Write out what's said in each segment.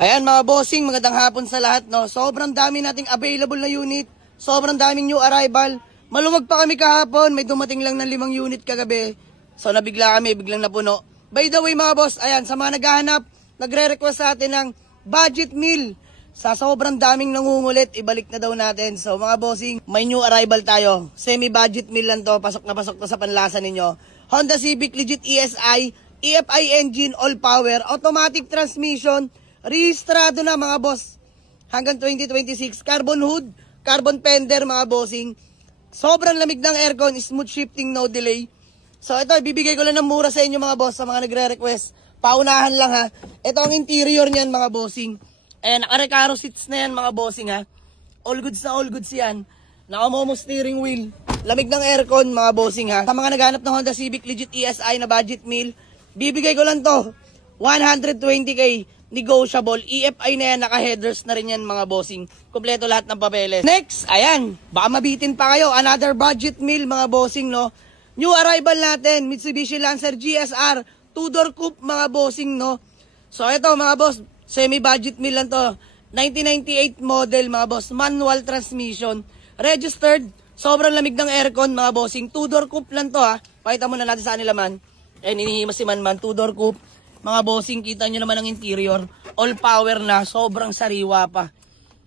Ayan mga bossing, magandang hapon sa lahat, no. Sobrang dami nating available na unit, sobrang daming new arrival. Maluwag pa kami kahapon, may dumating lang ng 5 unit kagabi. So nabigla kami, biglang napuno. By the way mga boss, ayan, sa mga naghahanap, nagre-request sa atin ng budget meal. Sa sobrang daming nangungulit, ibalik na daw natin. So mga bossing, may new arrival tayo. Semi-budget meal lang to, pasok na sa panlasa ninyo. Honda Civic Legit ESI, EFI engine, all power, automatic transmission, rehistrado na mga boss. Hanggang 2026, carbon hood, carbon fender mga bossing. Sobrang lamig ng aircon, smooth shifting, no delay. So ito, bibigay ko lang ng mura sa inyo mga boss, sa mga nagre-request. Paunahan lang ha. Ito ang interior niyan mga bossing. Ayan, naka-recaro seats na yan mga bossing ha. All goods na all goods yan. Naka-momo steering wheel. Lamig ng aircon mga bossing ha. Sa mga naghanap ng Honda Civic Legit ESI na budget meal, bibigay ko lang to. 120k. Negotiable. EFI na yan, naka-headers na rin yan mga bossing. Kompleto lahat ng papeles. Next, ayan. Baka mabitin pa kayo. Another budget meal mga bossing, no. New arrival natin, Mitsubishi Lancer GSR. 2-door coupe mga bossing, no. So ito mga boss, semi-budget meal lang to. 1998 model mga boss. Manual transmission. Registered. Sobrang lamig ng aircon mga bossing. 2-door coupe lang to ha. Pakita muna natin sa laman. Ayan, inihimas si Manman. 2-door coupe. Mga bossing, kita nyo naman ang interior. All power na, sobrang sariwa pa.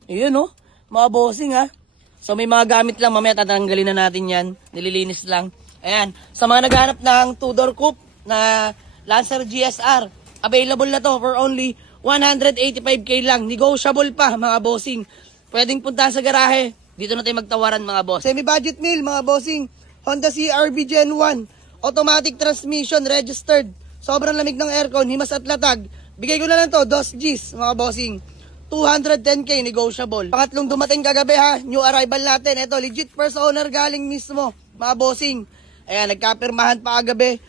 Ayun no, mga bossing ha. So may mga gamit lang, mamaya tatanggalin na natin yan. Nililinis lang. Ayan, sa mga naghanap ng 2-door coupe na Lancer GSR, available na to for only 185k lang. Negotiable pa mga bossing. Pwedeng punta sa garahe. Dito na tayo magtawaran mga boss. Semi-budget meal mga bossing. Honda CR-V Gen 1. Automatic transmission, registered. Sobrang lamig ng aircon, himas at latag. Bigay ko na lang to, 2 Gs, mga bossing. 210k, negotiable. Pangatlong dumating kagabi ha, new arrival natin. Ito, legit first owner galing mismo, mga bossing. Ayan, nagkapirmahan pa kagabi.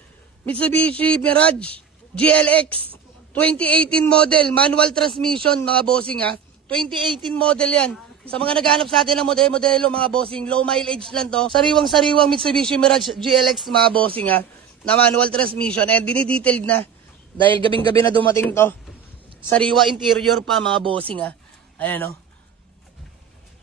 Mitsubishi Mirage GLX, 2018 model, manual transmission, mga bossing ha. 2018 model yan. Sa mga naghanap sa atin ng modelo, mga bossing, low mileage lang to. Sariwang Mitsubishi Mirage GLX, mga bossing ha. Na manual transmission, and dinidetailed na dahil gabing-gabi na dumating to. Sariwa interior pa mga bossing ha. Ayan o.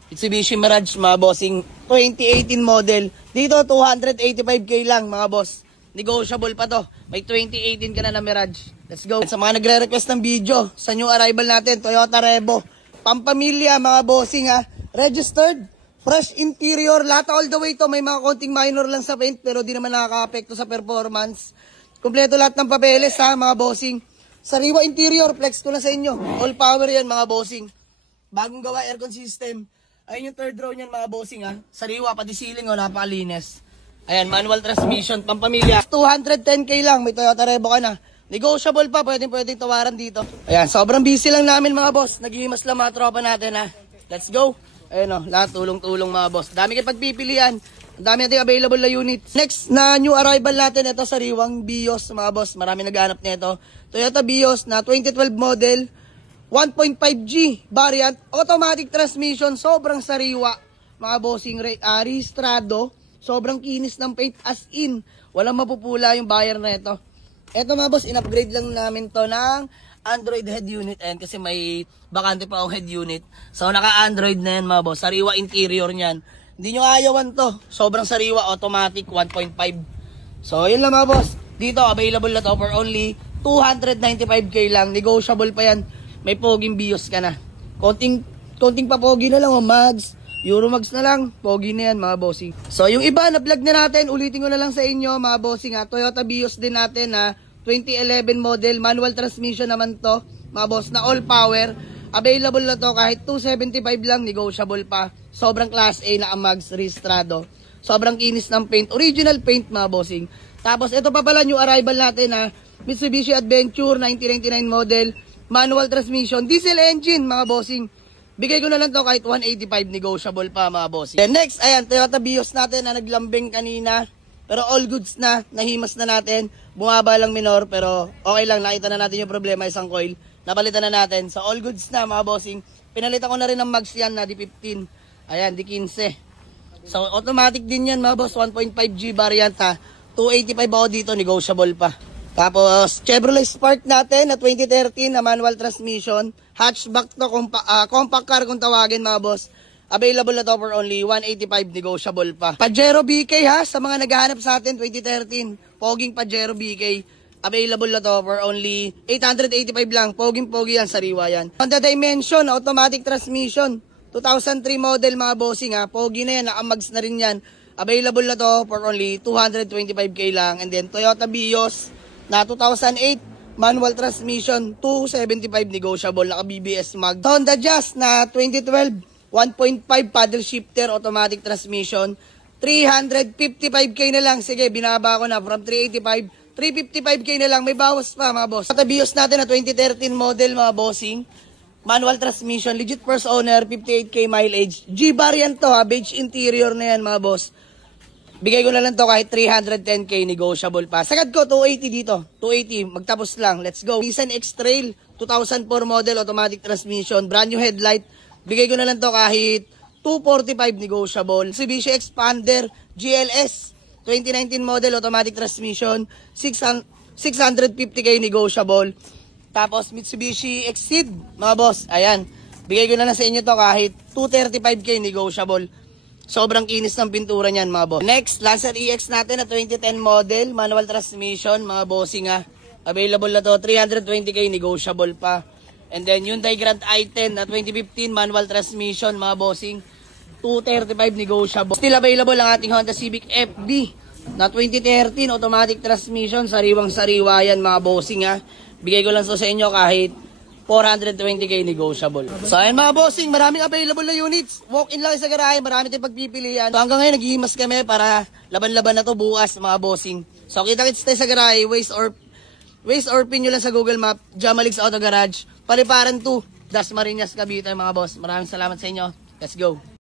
Mitsubishi Mirage mga bossing, 2018 model. Dito 285k lang mga boss. Negotiable pa to. May 2018 ka na Mirage. Let's go. Sa mga nagre-request ng video, sa new arrival natin, Toyota Revo. Pampamilya mga bossing ha. Registered. Fresh interior, lahat all the way to. May mga konting minor lang sa paint pero di naman nakaka-apekto sa performance. Kompleto lahat ng papeles ha mga bossing. Sariwa interior, flex ko na sa inyo. All power yan mga bossing. Bagong gawa aircon system. Ayun yung third row niyan mga bossing ha. Sariwa, pati ceiling o, napakalinis. Ayan, manual transmission, pampamilya. 210k lang, may Toyota Revo ka na. Negotiable pa, pwedeng tawaran dito. Ayan, sobrang busy lang namin mga boss. Naghihimas lang mga tropa natin ha. Let's go. Ayun o, lahat tulong-tulong mga boss. Dami kayo pagpipilian. Ang dami natin available na units. Next na new arrival natin, ito sariwang Vios mga boss. Marami naghahanap nito. Toyota Vios na 2012 model. 1.5G variant. Automatic transmission. Sobrang sariwa. Mga bossing rehistrado. Sobrang kinis ng paint as in. Walang mapupula yung buyer na ito. Ito mga boss, in-upgrade lang namin to ng Android head unit and kasi may bakante pa akong head unit. So naka-Android na yan mga boss. Sariwa interior niyan. Hindi nyo ayawan to. Sobrang sariwa, automatic 1.5. So yun lang mga boss. Dito available na to for only 295k lang. Negotiable pa yan. May poging bios ka na. Konting pa pogi na lang o mags. Euromags na lang. Pogi na yan mga bossing. So yung iba na vlog na natin. Ulitin ko na lang sa inyo mga bossing ha. Toyota Vios din natin na 2011 model, manual transmission naman to, mga boss, na all power. Available na to kahit 275 lang, negotiable pa. Sobrang class A na amags, rehistrado. Sobrang kinis ng paint, original paint mga bossing. Tapos ito pa pala new arrival natin na Mitsubishi Adventure 1999 model, manual transmission, diesel engine mga bossing. Bigay ko na lang to kahit 185, negotiable pa mga bossing. And next, ayan, Toyota Vios natin na naglambing kanina. Pero all goods na, nahimas na natin. Bumaba lang minor, pero okay lang. Nakita na natin yung problema, isang coil. Napalitan na natin. So all goods na mga bossing. Pinalitan ko na rin ng mags yan na D15. Ayan, D15. So automatic din yan mga boss. 1.5G variant ha. 285 ako dito, negotiable pa. Tapos, Chevrolet Spark natin na 2013 na manual transmission. Hatchback to, compact car kung tawagin mga boss. Available na to for only 185, negotiable pa. Pajero BK ha, sa mga naghahanap sa atin, 2013. Poging Pajero BK. Available na to for only 885 lang. Poging-pogi yan, sariwa yan. Honda Dimension, automatic transmission. 2003 model mga bossing ha. Pogi na yan, nakamags na rin yan. Available na to for only 225k lang. And then Toyota Vios na 2008 manual transmission, 275 negotiable, naka BBS mag. Honda Jazz na 2012 1.5 paddle shifter automatic transmission, 355k na lang. Sige, binaba ko na from 385, 355k na lang. May bawas pa mga boss. Toyota Vios natin na 2013 model mga bossing. Manual transmission, legit first owner, 58k mileage. G variant to ha, beige interior na yan mga boss. Bigay ko na lang to kahit 310k negotiable pa. Sagad ko 280 dito. 280 magtapos lang. Let's go. Nissan X-Trail 2004 model automatic transmission, brand new headlight. Bigay ko na lang to kahit 245 negotiable. Mitsubishi Expander GLS 2019 model automatic transmission, 650k negotiable. Tapos Mitsubishi Exceed mga boss. Ayan. Bigay ko na lang sa inyo to kahit 235k negotiable. Sobrang kinis ng pintura niyan mga boss. Next, Lancer EX natin na 2010 model, manual transmission, mga bossing ha. Available na to, 320k negotiable pa. And then Hyundai Grand i10 na 2015 manual transmission, mga bossing, 235 negotiable. Still available ang ating Honda Civic FB na 2013 automatic transmission, sariwang-sariwa yan mga bossing ha. Bigay ko lang so sa inyo kahit 420k negotiable. So ayun mga bossing, maraming available na units. Walk-in lang sa garahe, marami tayong pagpipilian. So hanggang ngayon naghihimas kami para laban-laban na to bukas mga bossing. So kita-kits tayo sa garahe, Waze or pin nyo lang sa Google Map, Jamalix Auto Garage, Paliparan 2, Dasmariñas, Cavite mga boss. Maraming salamat sa inyo. Let's go.